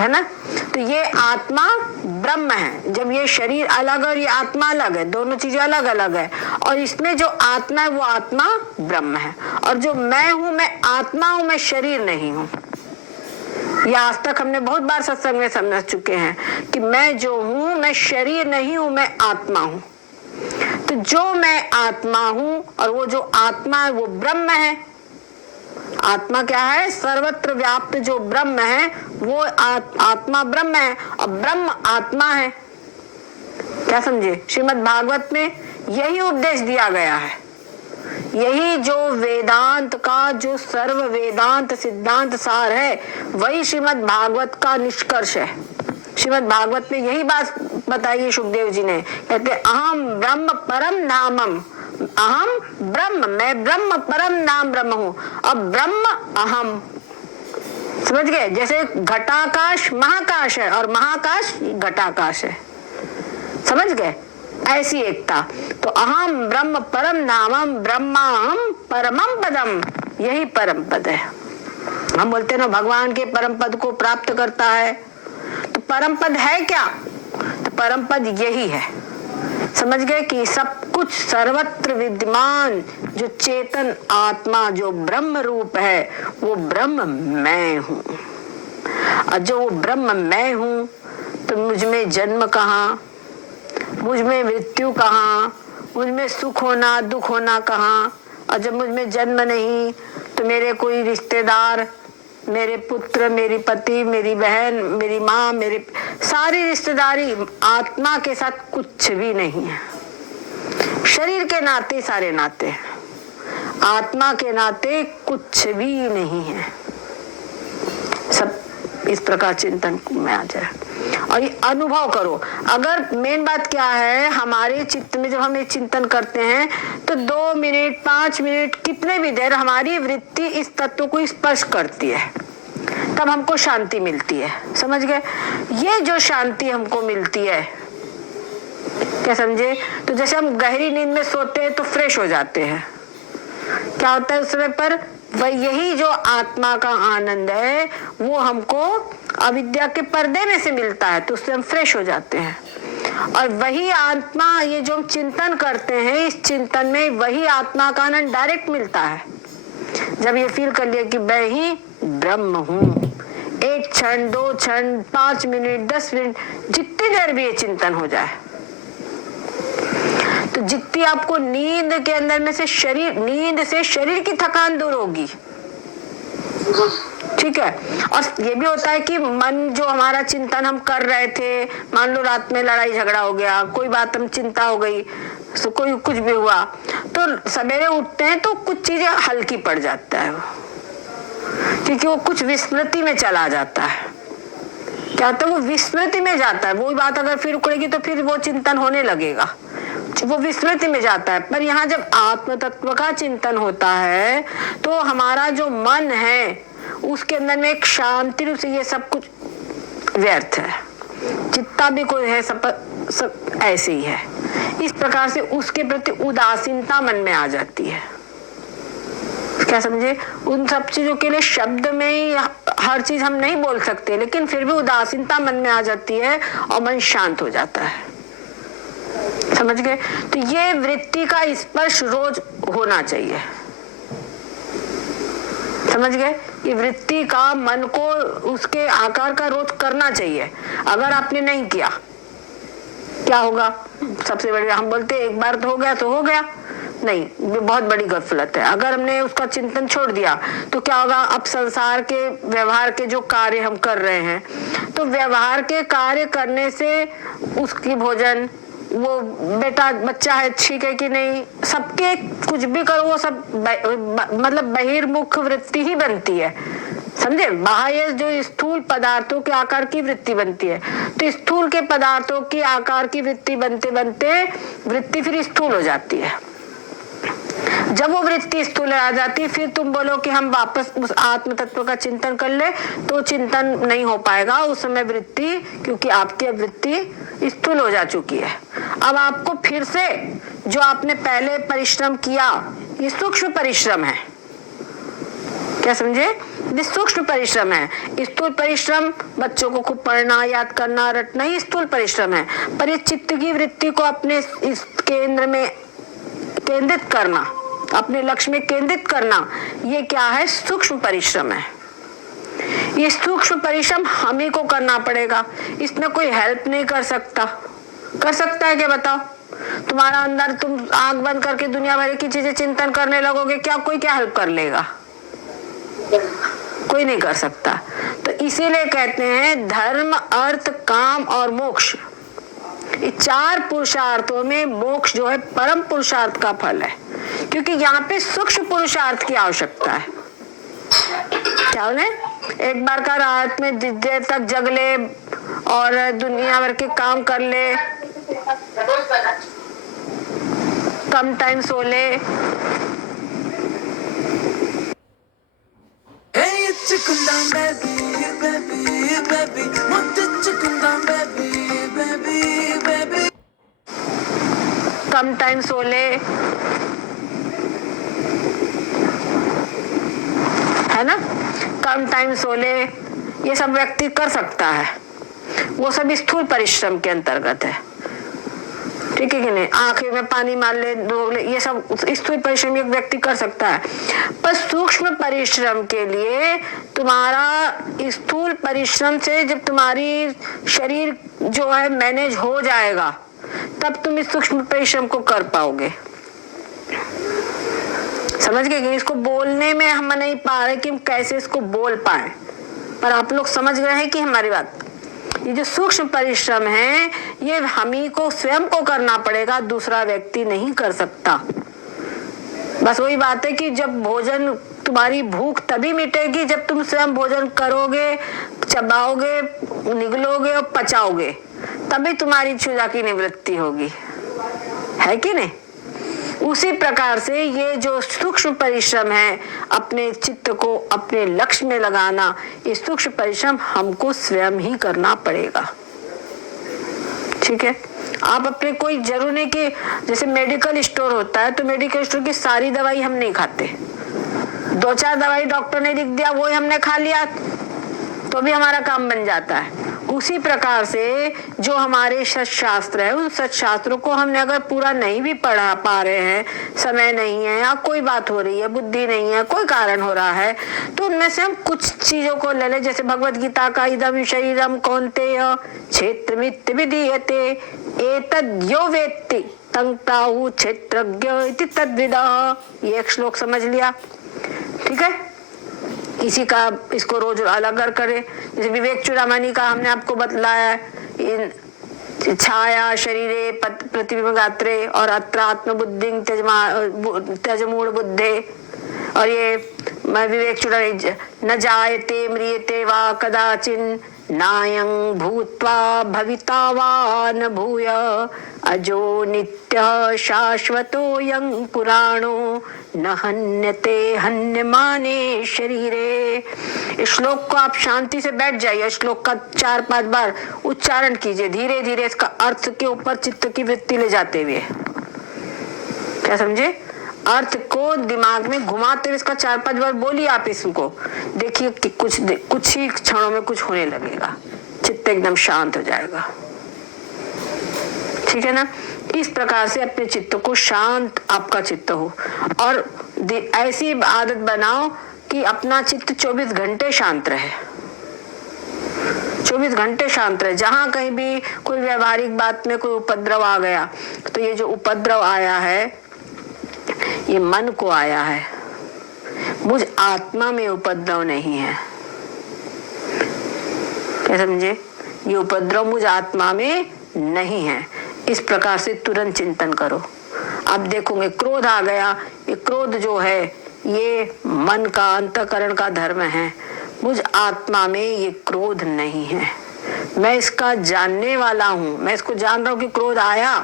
है ना। तो ये आत्मा ब्रह्म है, जब ये शरीर अलग और ये आत्मा अलग है, दोनों चीजें अलग अलग है, और इसमें जो आत्मा है वो आत्मा ब्रह्म है। और जो मैं हूं, मैं आत्मा हूं, मैं शरीर नहीं हूं। ये आज तक हमने बहुत बार सत्संग में समझ चुके हैं कि मैं जो हूं, मैं शरीर नहीं हूं, मैं आत्मा हूं। तो जो मैं आत्मा हूं और वो जो आत्मा है वो ब्रह्म है। आत्मा क्या है? सर्वत्र व्याप्त जो ब्रह्म है वो आत्मा ब्रह्म है, और ब्रह्म आत्मा है। क्या समझे? श्रीमद् भागवत में यही उपदेश दिया गया है। यही जो वेदांत का जो सर्व वेदांत सिद्धांत सार है, वही श्रीमद् भागवत का निष्कर्ष है। श्रीमद् भागवत में यही बात बताई है सुखदेव जी ने। कहते अहम ब्रह्म परम धामम, अहम ब्रह्म, मैं ब्रह्म परम नाम ब्रह्म हूं। अब ब्रह्म अहम, समझ गए? जैसे घटाकाश महाकाश है और महाकाश घटाकाश है, समझ गए? ऐसी एकता। तो अहम ब्रह्म परम नामम ब्रह्माहम परमम पदम, यही परम पद है। हम बोलते हैं ना भगवान के परम पद को प्राप्त करता है, तो परम पद है क्या? तो परम पद यही है। समझ गए कि सब कुछ सर्वत्र विद्यमान जो चेतन आत्मा जो ब्रह्म रूप है वो ब्रह्म मैं हूं। और जो वो ब्रह्म मैं हूं तो मुझ में जन्म कहाँ, मुझ में मृत्यु कहाँ, मुझ में सुख होना दुख होना कहाँ। और जब मुझ में जन्म नहीं तो मेरे कोई रिश्तेदार, मेरे पुत्र, मेरी पति, मेरी बहन, मेरी माँ, मेरे सारी रिश्तेदारी आत्मा के साथ कुछ भी नहीं है। शरीर के नाते सारे नाते हैं, आत्मा के नाते कुछ भी नहीं है। सब इस प्रकार चिंतन में आ जाए और ये अनुभव करो। अगर मेन बात क्या है, हमारे चित्त में जब हम ये चिंतन करते हैं तो 2 मिनट 5 मिनट कितने भी देर हमारी वृत्ति इस तत्व को स्पर्श करती है, तब हमको शांति मिलती है। समझ गए? ये जो शांति हमको मिलती है, क्या समझे? तो जैसे हम गहरी नींद में सोते हैं तो फ्रेश हो जाते हैं, क्या होता है उस समय पर? वह यही जो आत्मा का आनंद है वो हमको अविद्या के पर्दे में से मिलता है, तो उससे हम फ्रेश हो जाते हैं। और वही आत्मा, ये जो हम चिंतन करते हैं, इस चिंतन में वही आत्मा का आनंद डायरेक्ट मिलता है। जब ये फील कर लिया कि मैं ही ब्रह्म हूँ, 1 क्षण 2 क्षण 5 मिनट 10 मिनट जितनी देर भी ये चिंतन हो जाए, तो जितनी आपको नींद के अंदर में से नींद से शरीर की थकान दूर होगी। ठीक है? और ये भी होता है कि मन जो हमारा चिंतन हम कर रहे थे, मान लो रात में लड़ाई झगड़ा हो गया, कोई बात हम चिंता हो गई, तो कोई कुछ भी हुआ, तो सवेरे उठते हैं तो कुछ चीजें हल्की पड़ जाता है, क्योंकि वो कुछ विस्मृति में चला जाता है। क्या होता है? वो विस्मृति में जाता है। वही बात अगर फिर उकड़ेगी तो फिर वो चिंतन होने लगेगा, वो विस्मृति में जाता है। पर यहाँ जब आत्म तत्व का चिंतन होता है तो हमारा जो मन है उसके अंदर में एक शांति रूप से ये सब कुछ व्यर्थ है, जितना भी कोई है सब ऐसे ही है। इस प्रकार से उसके प्रति उदासीनता मन में आ जाती है। क्या समझे? उन सब चीजों के लिए शब्द में ही हर चीज हम नहीं बोल सकते, लेकिन फिर भी उदासीनता मन में आ जाती है और मन शांत हो जाता है। समझ गए? तो ये वृत्ति का स्पर्श रोज होना चाहिए। समझ गए? ये वृत्ति का मन को उसके आकार का रोज करना चाहिए। अगर आपने नहीं किया, क्या होगा? सबसे बड़ी, हम बोलते एक बार तो हो गया तो हो गया, नहीं, ये बहुत बड़ी गफलत है। अगर हमने उसका चिंतन छोड़ दिया तो क्या होगा? अब संसार के व्यवहार के जो कार्य हम कर रहे हैं, तो व्यवहार के कार्य करने से उसकी भोजन, वो बेटा बच्चा है ठीक है कि नहीं, सबके कुछ भी करो वो सब मतलब बहिर्मुख वृत्ति ही बनती है। समझे? बाह्य जो स्थूल पदार्थों के आकार की वृत्ति बनती है, तो स्थूल के पदार्थों की आकार की वृत्ति बनते बनते वृत्ति फिर स्थूल हो जाती है। जब वो वृत्ति स्थूल आ जाती है, फिर तुम बोलो कि हम वापस उस आत्म तत्व का चिंतन कर ले, तो चिंतन नहीं हो पाएगा उस समय वृत्ति, क्योंकि आपकी वृत्ति स्थूल हो जा चुकी है। अब आपको फिर से जो आपने पहले परिश्रम किया, ये सूक्ष्म परिश्रम है। क्या समझे? ये सूक्ष्म परिश्रम है। स्थूल परिश्रम बच्चों को खूब पढ़ना, याद करना, रटना, ये स्थूल परिश्रम है। पर ये चित्त की वृत्ति को अपने इस केंद्र में केंद्रित करना, अपने लक्ष्य में केंद्रित करना, ये क्या है? सूक्ष्म परिश्रम है। ये सूक्ष्म परिश्रम हम ही को करना पड़ेगा, इसमें कोई हेल्प नहीं कर सकता। कर सकता है क्या बताओ? तुम्हारा अंदर, तुम आंख बंद करके दुनिया भर की चीजें चिंतन करने लगोगे, क्या कोई क्या हेल्प कर लेगा? कोई नहीं कर सकता। तो इसीलिए कहते हैं धर्म, अर्थ, काम और मोक्ष, ये 4 पुरुषार्थों में मोक्ष जो है परम पुरुषार्थ का फल है, क्योंकि यहाँ पे सूक्ष्म पुरुषार्थ की आवश्यकता है। क्या उन्हें एक बार का रात में देर तक जग ले और दुनिया भर के काम कर ले, कम टाइम सो ले, कम टाइम सो ले, है ना, कम टाइम सो ले, ये सब व्यक्ति कर सकता है। वो सब स्थूल परिश्रम के अंतर्गत है, ठीक है कि नहीं? आंखें में पानी मार ले, रोक ले, ये सब स्थूल परिश्रम एक व्यक्ति कर सकता है। पर सूक्ष्म परिश्रम के लिए तुम्हारा स्थूल परिश्रम से जब तुम्हारी शरीर जो है मैनेज हो जाएगा, तब तुम इस सूक्ष्म परिश्रम को कर पाओगे। समझ गए कि इसको बोलने में हम नहीं पा रहे कि हम कैसे इसको बोल पाए, पर आप लोग समझ गए हैं कि हमारी बात। ये जो सूक्ष्म परिश्रम है, ये हम ही को स्वयं को करना पड़ेगा, दूसरा व्यक्ति नहीं कर सकता। बस वही बात है कि जब भोजन, तुम्हारी भूख तभी मिटेगी जब तुम स्वयं भोजन करोगे, चबाओगे, निगलोगे और पचाओगे, तभी तुम्हारी क्षुधा की निवृत्ति होगी, है कि नहीं? उसी प्रकार से ये जो सूक्ष्म परिश्रम है, अपने चित्त को अपने लक्ष्य में लगाना, ये सूक्ष्म परिश्रम हमको स्वयं ही करना पड़ेगा। ठीक है? आप अपने कोई जरूर नहीं कि जैसे मेडिकल स्टोर होता है, तो मेडिकल स्टोर की सारी दवाई हम नहीं खाते। 2-4 दवाई डॉक्टर ने लिख दिया, वो ही हमने खा लिया तो भी हमारा काम बन जाता है। उसी प्रकार से जो हमारे सत्शास्त्र है, उन सत्शास्त्रों को हमने अगर पूरा नहीं भी पढ़ा पा रहे हैं, समय नहीं है या कोई बात हो रही है, बुद्धि नहीं है, कोई कारण हो रहा है, तो उनमें से हम कुछ चीजों को ले लें। जैसे भगवत गीता का इदम शरीरम कौन्तेय क्षेत्रमित्य विधीयते एतद् यो वेत्ति तं प्राहु क्षेत्रज्ञ इति तद्विदः। ये एक श्लोक समझ लिया, ठीक है? इसी का इसको रोज अलग करे। जैसे विवेक चूड़ामणि का हमने आपको बतलाया, इन छाया शरीरे प्रतिबिंब गात्रे और अत्र आत्मबुद्धि त्यजमूढ़ बुद्धे, और ये विवेक चूड़ामणि न जायते म्रियते वा कदाचिन नायं भूत्वा भविता वा न भूय अजो नित्यः शाश्वतोऽयं पुराणो न हन्यते हन्यमाने शरीरे। इस श्लोक को आप शांति से बैठ जाइए, श्लोक का 4-5 बार उच्चारण कीजिए, धीरे धीरे इसका अर्थ के ऊपर चित्त की वृत्ति ले जाते हुए। क्या समझे? अर्थ को दिमाग में घुमाते हुए इसका 4-5 बार बोलिए आप इसको, देखिए कि कुछ ही क्षणों में कुछ होने लगेगा, चित्त एकदम शांत हो जाएगा। ठीक है ना? इस प्रकार से अपने चित्त को शांत, आपका चित्त हो, और ऐसी आदत बनाओ कि अपना चित्त 24 घंटे शांत रहे। 24 घंटे शांत रहे। जहां कहीं भी कोई व्यवहारिक बात में कोई उपद्रव आ गया, तो ये जो उपद्रव आया है, ये मन को आया है, मुझ आत्मा में उपद्रव नहीं है। क्या समझे? ये उपद्रव मुझ आत्मा में नहीं है। इस प्रकार से तुरंत चिंतन करो। आप देखोगे क्रोध आ गया, ये क्रोध जो है ये मन का, अंतःकरण का धर्म है। मुझ आत्मा में ये क्रोध नहीं है, मैं इसका जानने वाला हूँ। मैं इसको जान रहा हूँ कि क्रोध आया,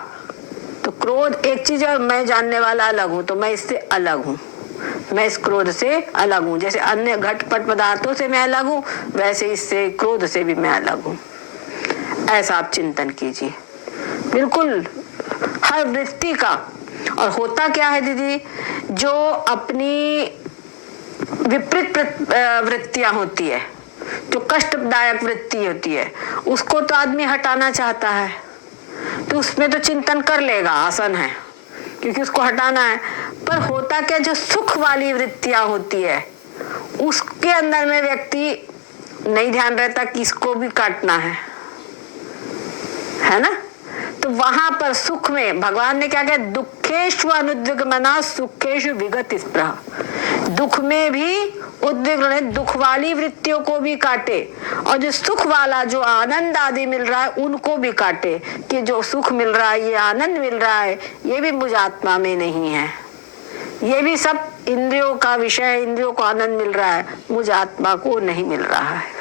तो क्रोध एक चीज है, मैं जानने वाला अलग हूँ, तो मैं इससे अलग हूँ, मैं इस क्रोध से अलग हूँ। जैसे अन्य घटपट पदार्थों से मैं अलग हूँ, वैसे इससे क्रोध से भी मैं अलग हूँ। ऐसा आप चिंतन कीजिए, बिल्कुल हर वृत्ति का। और होता क्या है दीदी, जो अपनी विपरीत वृत्तियां होती है, जो कष्टदायक वृत्ति होती है, उसको तो आदमी हटाना चाहता है, तो उसमें तो चिंतन कर लेगा, आसन है, क्योंकि उसको हटाना है। पर होता क्या, जो सुख वाली वृत्तियां होती है उसके अंदर में व्यक्ति नहीं ध्यान रहता कि इसको भी काटना है ना। तो वहां पर सुख में भगवान ने क्या कहा, दुखेषु अनुद्विग्मना सुखेषु विगत स्पृहा। दुख में भी उद्विग्न, दुख वाली वृत्तियों को भी काटे, और जो सुख वाला जो आनंद आदि मिल रहा है उनको भी काटे, कि जो सुख मिल रहा है, ये आनंद मिल रहा है, ये भी मुझ आत्मा में नहीं है, ये भी सब इंद्रियों का विषय है, इंद्रियों को आनंद मिल रहा है, मुझ आत्मा को नहीं मिल रहा है,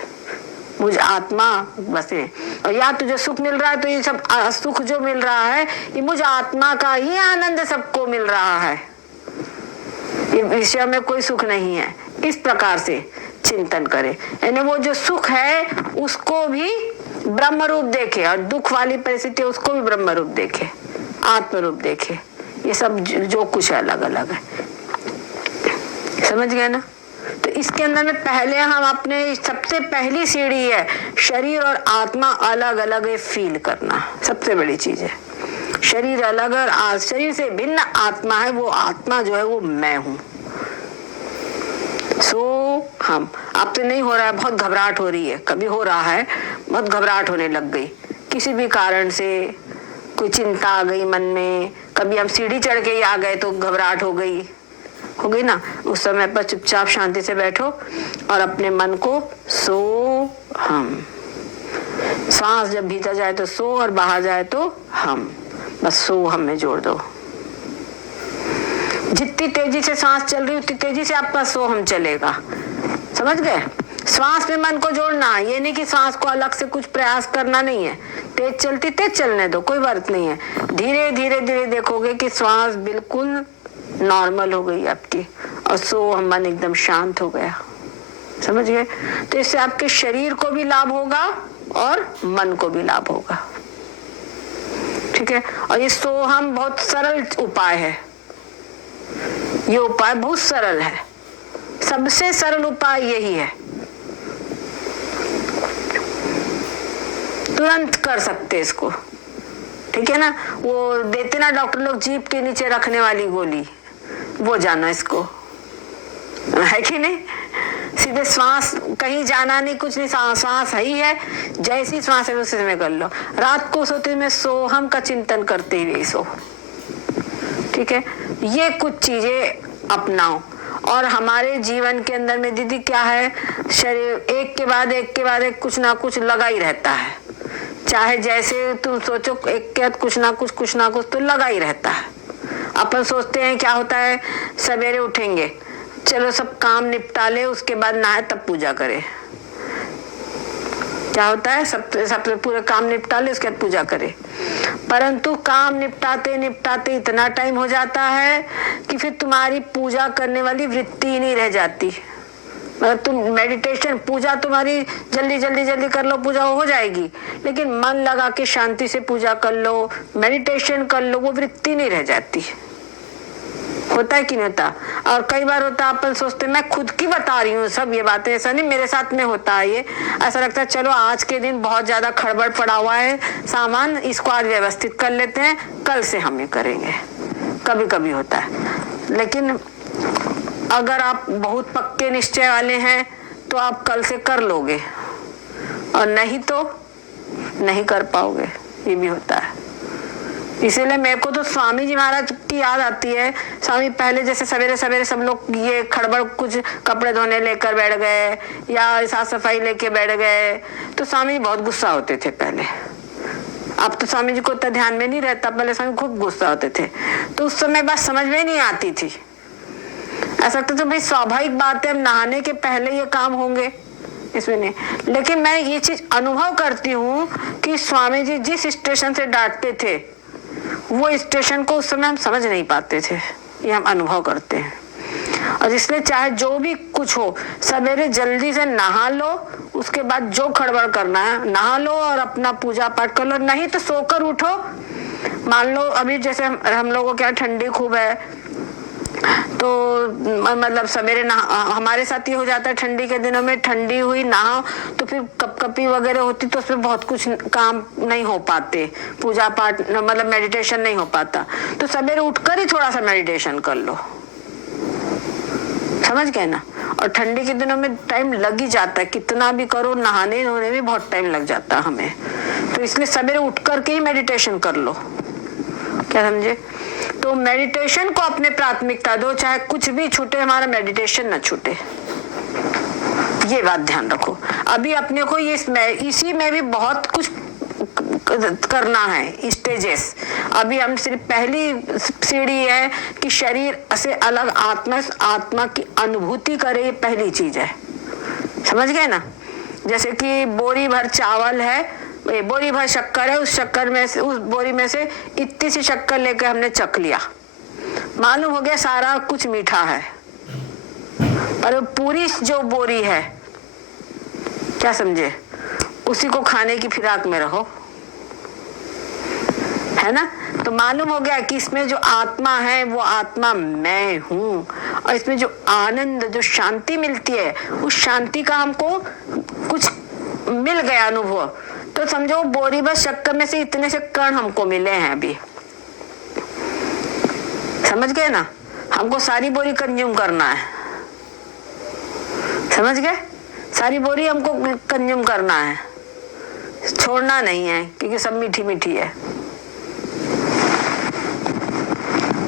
मुझे आत्मा बस है। और या तुझे सुख मिल रहा है तो ये सब सुख जो मिल रहा है ये मुझे आत्मा का ही आनंद सबको मिल रहा है, ये विषय में कोई सुख नहीं है। इस प्रकार से चिंतन करे, यानी वो जो सुख है उसको भी ब्रह्म रूप देखे, और दुख वाली परिस्थिति उसको भी ब्रह्म रूप देखे, आत्म रूप देखे। ये सब जो कुछ है अलग अलग है, समझ गए ना। तो इसके अंदर में पहले हम अपने सबसे पहली सीढ़ी है शरीर और आत्मा अलग अलग है फील करना, सबसे बड़ी चीज है। शरीर अलग और शरीर से भिन्न आत्मा है, वो आत्मा जो है वो मैं हूं। सो हम आपसे नहीं हो रहा है, बहुत घबराहट हो रही है, कभी हो रहा है बहुत घबराहट होने लग गई किसी भी कारण से, कोई चिंता आ गई मन में, कभी हम सीढ़ी चढ़ के ही आ गए तो घबराहट हो गई ना, उस समय पर चुपचाप शांति से बैठो और अपने मन को सो हम, सांस जब भीतर जाए तो सो और बाहर जाए तो हम, बस सो हम में जोड़ दो। जितनी तेजी से सांस चल रही उतनी तेजी से आपका सो हम चलेगा, समझ गए। श्वास में मन को जोड़ना, ये नहीं कि सांस को अलग से कुछ प्रयास करना नहीं है, तेज चलती तेज चलने दो, कोई बात नहीं है। धीरे धीरे धीरे देखोगे कि श्वास बिल्कुल नॉर्मल हो गई आपकी, और सो हम मन एकदम शांत हो गया, समझ गए। तो इससे आपके शरीर को भी लाभ होगा और मन को भी लाभ होगा, ठीक है। और ये सो हम बहुत सरल उपाय है, ये उपाय बहुत सरल है, सबसे सरल उपाय यही है, तुरंत कर सकते इसको, ठीक है ना। वो देते ना डॉक्टर लोग जीभ के नीचे रखने वाली गोली, वो जाना इसको, है कि नहीं। सीधे श्वास, कहीं जाना नहीं, कुछ नहीं, श्वास है ही है, जैसी श्वास है उसी में कर लो। रात को सोते में सोहम का चिंतन करते हुए सो, ठीक है। ये कुछ चीजें अपनाओ। और हमारे जीवन के अंदर में दीदी क्या है, शरीर एक के बाद एक कुछ ना कुछ लगा ही रहता है, चाहे जैसे तुम सोचो, एक के बाद कुछ ना कुछ तो लगा ही रहता है। अपन सोचते हैं क्या होता है, सवेरे उठेंगे, चलो सब काम निपटा ले, उसके बाद नहाए तब पूजा करे, क्या होता है, सब पूरे काम निपटा ले उसके बाद पूजा करे। परंतु काम निपटाते निपटाते इतना टाइम हो जाता है कि फिर तुम्हारी पूजा करने वाली वृत्ति ही नहीं रह जाती। मतलब तुम मेडिटेशन, पूजा तुम्हारी जल्दी कर लो, पूजा हो जाएगी, लेकिन मन लगा के शांति से पूजा कर लो, मेडिटेशन कर लो, वो वृत्ति नहीं रह जाती। होता है कि नहीं होता। और कई बार होता, अपन सोचते, मैं खुद की बता रही हूँ सब ये बातें, ऐसा नहीं मेरे साथ में होता है ये, ऐसा लगता है चलो आज के दिन बहुत ज्यादा खड़बड़ पड़ा हुआ है सामान, इसको आज व्यवस्थित कर लेते हैं, कल से हम ये करेंगे, कभी कभी होता है। लेकिन अगर आप बहुत पक्के निश्चय वाले हैं तो आप कल से कर लोगे, और नहीं तो नहीं कर पाओगे, ये भी होता है। इसीलिए मेरे को तो स्वामी जी महाराज की याद आती है। स्वामी पहले जैसे सवेरे सवेरे सब लोग ये खड़बड़, कुछ कपड़े धोने लेकर बैठ गए या साफ सफाई लेके बैठ गए, तो स्वामी जी बहुत गुस्सा होते थे पहले। अब तो स्वामी जी को इतना ध्यान में नहीं रहता, पहले स्वामी खूब गुस्सा होते थे, तो उस समय बात समझ में नहीं आती थी। ऐसा लगता था भाई स्वाभाविक बात है, हम नहाने के पहले ये काम होंगे, इसमें नहीं। लेकिन मैं ये चीज अनुभव करती हूँ कि स्वामी जी जिस स्टेशन से डांटते थे वो स्टेशन को उस समय हम समझ नहीं पाते थे, ये हम अनुभव करते हैं। और इसलिए चाहे जो भी कुछ हो, सवेरे जल्दी से नहा लो, उसके बाद जो खड़बड़ करना है नहा लो और अपना पूजा पाठ कर लो, नहीं तो सोकर उठो। मान लो अभी जैसे हम लोगों के यहाँ ठंडी खूब है, तो मतलब सवेरे हमारे साथ ये हो जाता है, ठंडी के दिनों में ठंडी हुई नहाओ तो फिर कपकपी वगैरह होती तो उसमें बहुत कुछ काम नहीं हो पाते, पूजा पाठ मतलब मेडिटेशन नहीं हो पाता। तो सवेरे उठकर ही थोड़ा सा मेडिटेशन कर लो, समझ गए ना। और ठंडी के दिनों में टाइम लग ही जाता है, कितना भी करो, नहाने धोने में बहुत टाइम लग जाता है हमें, तो इसलिए सवेरे उठ करके ही मेडिटेशन कर लो, क्या समझे। तो मेडिटेशन को अपने प्राथमिकता दो, चाहे कुछ भी छूटे हमारा मेडिटेशन न छूटे, ये बात ध्यान रखो। अभी अपने को ये इसी में भी बहुत कुछ करना है, स्टेजेस। अभी हम सिर्फ पहली सीढ़ी है कि शरीर से अलग आत्मा की अनुभूति करे, ये पहली चीज है, समझ गए ना। जैसे कि बोरी भर चावल है, बोरी भर शक्कर है, उस शक्कर में से, उस बोरी में से इतनी सी शक्कर लेकर हमने चख लिया, मालूम हो गया सारा कुछ मीठा है, और पूरी जो बोरी है, क्या समझे, उसी को खाने की फिराक में रहो, है ना। तो मालूम हो गया कि इसमें जो आत्मा है वो आत्मा मैं हूँ, और इसमें जो आनंद जो शांति मिलती है, उस शांति का हमको कुछ मिल गया अनुभव। तो समझो बोरी भर शक्कर में से इतने से कण हमको मिले हैं अभी, समझ गए ना। हमको सारी बोरी कंज्यूम करना है, समझ गए, सारी बोरी हमको कंज्यूम करना है, छोड़ना नहीं है, क्योंकि सब मीठी मीठी है,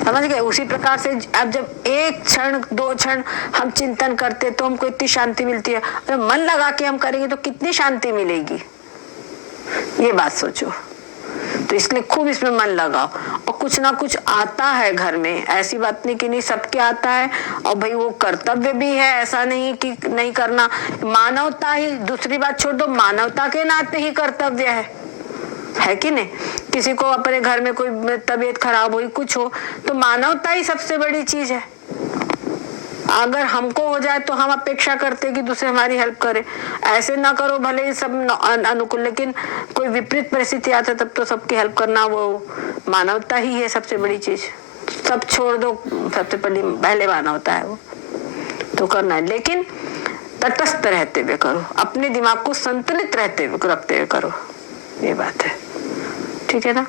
समझ गए। उसी प्रकार से अब जब एक क्षण दो क्षण हम चिंतन करते तो हमको इतनी शांति मिलती है, और मन लगा के हम करेंगे तो कितनी शांति मिलेगी, ये बात सोचो। तो इसलिए खूब इसमें मन लगाओ, और कुछ ना कुछ आता है घर में, ऐसी बात नहीं कि नहीं, सबके आता है, और भाई वो कर्तव्य भी है, ऐसा नहीं कि नहीं करना, मानवता ही, दूसरी बात छोड़ दो, मानवता के नाते ही कर्तव्य है कि नहीं। किसी को अपने घर में कोई तबीयत खराब हुई, कुछ हो, तो मानवता ही सबसे बड़ी चीज है। अगर हमको हो जाए तो हम अपेक्षा करते कि दूसरे हमारी हेल्प करे, ऐसे ना करो, भले ही सब अनुकूल, लेकिन कोई विपरीत परिस्थिति आता तब तो सबकी हेल्प करना, वो मानवता ही है सबसे बड़ी चीज। सब छोड़ दो, सबसे पहले मानवता है वो तो करना है, लेकिन तटस्थ रहते हुए करो, अपने दिमाग को संतुलित रखते हुए करो, ये बात है, ठीक है ना।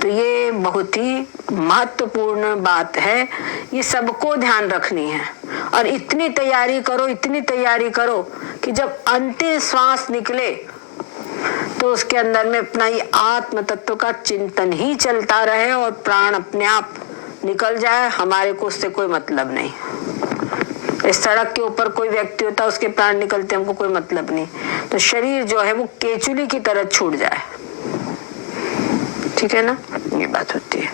तो ये बहुत ही महत्वपूर्ण बात है, ये सबको ध्यान रखनी है, और इतनी तैयारी करो कि जब अंतिम श्वास निकले तो उसके अंदर में अपना ये आत्म तत्व का चिंतन ही चलता रहे, और प्राण अपने आप निकल जाए, हमारे को उससे कोई मतलब नहीं। इस सड़क के ऊपर कोई व्यक्ति होता है, उसके प्राण निकलते, हमको कोई मतलब नहीं। तो शरीर जो है वो केचुली की तरह छूट जाए, ठीक है ना, ये बात होती है।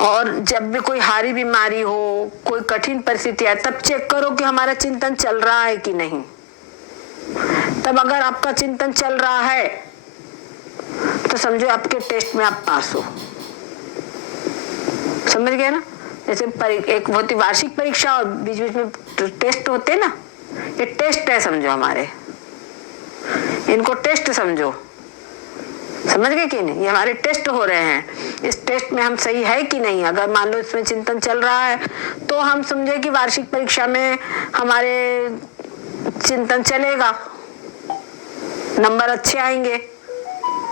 और जब भी कोई हारी बीमारी हो, कोई कठिन परिस्थिति आए, तब चेक करो कि हमारा चिंतन चल रहा है कि नहीं। तब अगर आपका चिंतन चल रहा है तो समझो आपके टेस्ट में आप पास हो, समझ गए ना। जैसे एक होती वार्षिक परीक्षा और बीच बीच में टेस्ट होते ना, ये टेस्ट है समझो हमारे, इनको टेस्ट समझो, समझ गए कि नहीं, ये हमारे टेस्ट हो रहे हैं। इस टेस्ट में हम सही है कि नहीं, अगर मान लो इसमें चिंतन चल रहा है तो हम समझे कि वार्षिक परीक्षा में हमारे चिंतन चलेगा, नंबर अच्छे आएंगे,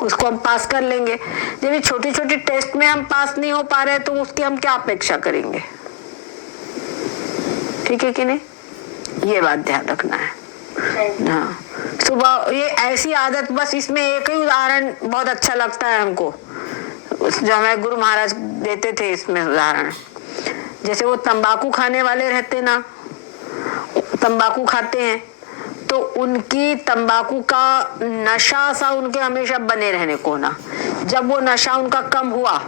उसको हम पास कर लेंगे। जब ये छोटी छोटी टेस्ट में हम पास नहीं हो पा रहे तो उसकी हम क्या अपेक्षा करेंगे, ठीक है कि नहीं, ये बात ध्यान रखना है। हाँ, सुबह ये ऐसी आदत, बस इसमें एक ही उदाहरण बहुत अच्छा लगता है हमको, जो हमें गुरु महाराज देते थे इसमें उदाहरण। जैसे वो तंबाकू खाने वाले रहते ना, तंबाकू खाते हैं तो उनकी तंबाकू का नशा सा उनके हमेशा बने रहने को ना। जब वो नशा उनका कम हुआ,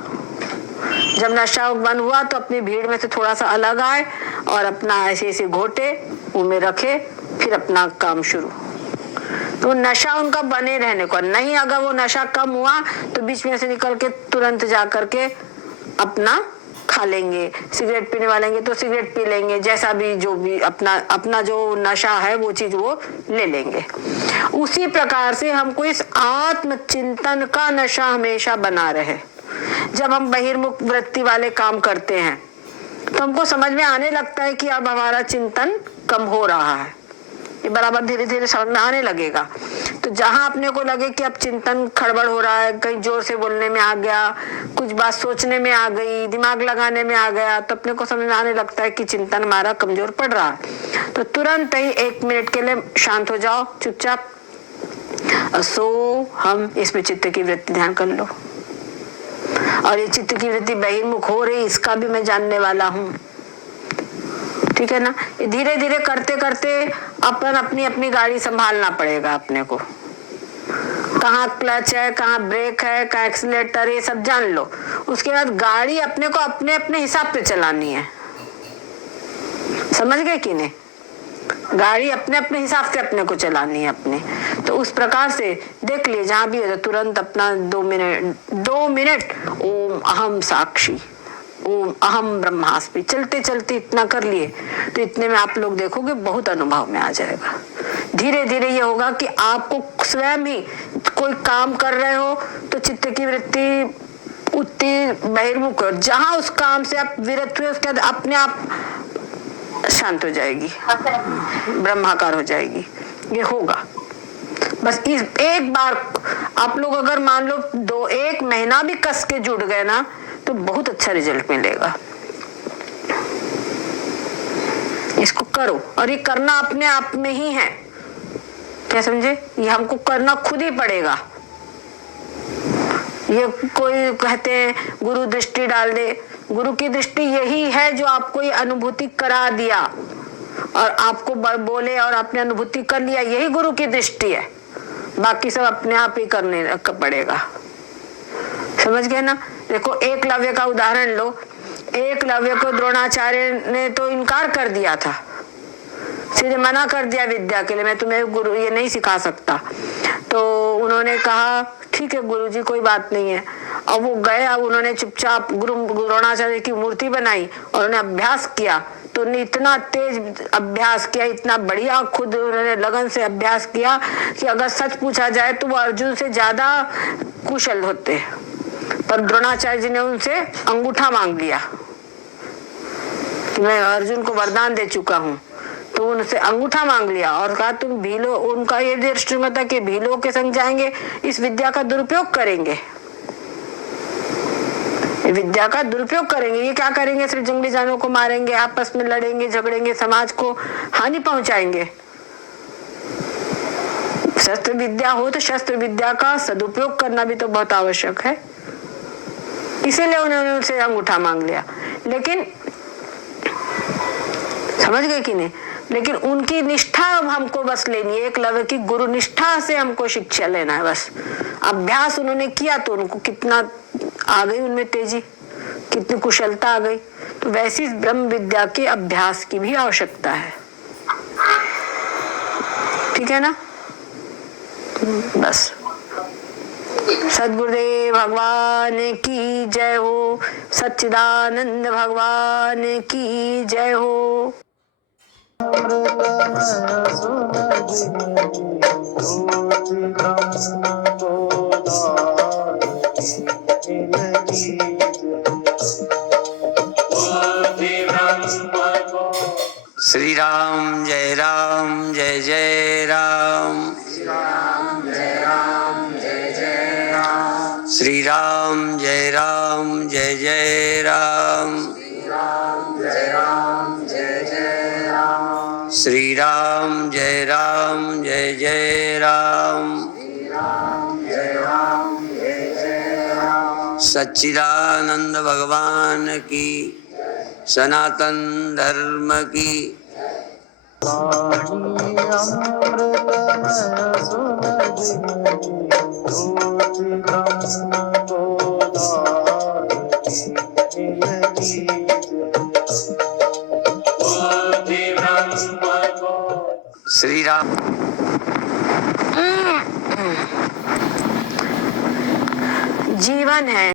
जब नशा बंद हुआ तो अपनी भीड़ में से थोड़ा सा अलग आए और अपना ऐसे ऐसे घोटे मुंह में रखे, फिर अपना काम शुरू। तो नशा उनका बने रहने को नहीं, अगर वो नशा कम हुआ तो बीच में से निकल के तुरंत जा करके अपना खा लेंगे, सिगरेट पीने वाले तो सिगरेट पी लेंगे, जैसा भी जो भी अपना जो नशा है वो चीज वो ले लेंगे। उसी प्रकार से हमको इस आत्म चिंतन का नशा हमेशा बना रहे। जब हम बहिर्मुख वृत्ति वाले काम करते हैं तो हमको समझ में आने लगता है कि अब हमारा चिंतन कम हो रहा है, ये बराबर धीरे धीरे समझ में आने लगेगा। तो जहां अपने को लगे कि अब चिंतन खड़बड़ हो रहा है, कहीं जोर से बोलने में आ गया, कुछ बात सोचने में आ गई, दिमाग लगाने में आ गया, तो अपने को समझ में आने लगता है कि चिंतन हमारा कमजोर पड़ रहा है। तो तुरंत ही 1 मिनट के लिए शांत हो जाओ, चुपचाप सो हम इसमें चित्त की वृत्ति ध्यान कर लो। और ये चित्त की वृत्ति बहिर्मुख हो रही, इसका भी मैं जानने वाला हूँ, ठीक है ना। ये धीरे धीरे करते करते अपन अपनी अपनी गाड़ी संभालना पड़ेगा अपने को। कहाँ क्लच है, कहाँ ब्रेक है, कहाँ एक्सीलेटर, ये सब जान लो। उसके बाद गाड़ी अपने को अपने अपने हिसाब से चलानी है, समझ गए कि नहीं। गाड़ी अपने अपने हिसाब से अपने को चलानी है अपने। तो उस प्रकार से देख लिए जहां भी हो तो तुरंत अपना 2 मिनट ओम अहम साक्षी, ओम अहम ब्रह्मास्मि, चलते चलते इतना कर लिए तो इतने में आप लोग देखोगे बहुत अनुभव में आ जाएगा। धीरे धीरे ये होगा कि आपको स्वयं ही कोई काम कर रहे हो तो चित्त की वृत्ति उतनी बहिर्मुख हो, जहां उस काम से आप विरत हुए उसके बाद अपने आप शांत हो जाएगी, ब्रह्माकार हो जाएगी। ये होगा बस इस एक बार। आप लोग अगर मान लो 1 महीना भी कस के जुड़ गए ना तो बहुत अच्छा रिजल्ट मिलेगा। इसको करो, और ये करना अपने आप में ही है, क्या समझे। ये हमको करना खुद ही पड़ेगा। ये कोई कहते हैं गुरु दृष्टि डाल दे, गुरु की दृष्टि यही है जो आपको ये अनुभूति करा दिया और आपको बोले और आपने अनुभूति कर लिया, यही गुरु की दृष्टि है। बाकी सब अपने आप ही करने पड़ेगा, समझ गए ना। देखो एकलव्य का उदाहरण लो। एकलव्य को द्रोणाचार्य ने तो इनकार कर दिया था, सीधे मना कर दिया विद्या के लिए, मैं तुम्हें गुरु ये नहीं सिखा सकता। तो उन्होंने कहा ठीक है गुरुजी कोई बात नहीं है। और वो गए, अब उन्होंने चुपचाप गुरु द्रोणाचार्य की मूर्ति बनाई और उन्होंने अभ्यास किया। तो उन्होंने इतना तेज अभ्यास किया, इतना बढ़िया खुद उन्होंने लगन से अभ्यास किया कि अगर सच पूछा जाए तो वो अर्जुन से ज्यादा कुशल होते। पर द्रोणाचार्य जी ने उनसे अंगूठा मांग लिया कि मैं अर्जुन को वरदान दे चुका हूँ, तो उनसे अंगूठा मांग लिया और कहा तुम भीलो, उनका ये दृष्टि था कि भीलों के संग जाएंगे, इस विद्या का दुरुपयोग करेंगे, विद्या का दुरुपयोग करेंगे। ये क्या करेंगे, सिर्फ जंगली जानवरों को मारेंगे, आपस में लड़ेंगे झगड़ेंगे, समाज को हानि पहुंचाएंगे। शस्त्र विद्या हो तो शस्त्र विद्या का सदुपयोग करना भी तो बहुत आवश्यक है, इसीलिए उन्होंने उनसे अंगूठा मांग लिया। लेकिन समझ गए कि नहीं, लेकिन उनकी निष्ठा अब हमको बस लेनी है। एकलव्य की गुरु निष्ठा से हमको शिक्षा लेना है बस। अभ्यास उन्होंने किया तो उनको कितना आ गई, उनमें तेजी, कितनी कुशलता आ गई। तो वैसी ब्रह्म विद्या के अभ्यास की भी आवश्यकता है, ठीक है ना। बस सद्गुरुदेव भगवान की जय हो, सच्चिदानंद भगवान की जय हो। श्री राम जय राम जय जय राम, श्री राम जय राम जय जय राम, श्री राम जय राम जय जय राम, श्री राम जय राम जय जय राम, सच्चिदानंद भगवान की, सनातन धर्म की। श्री राम जीवन है।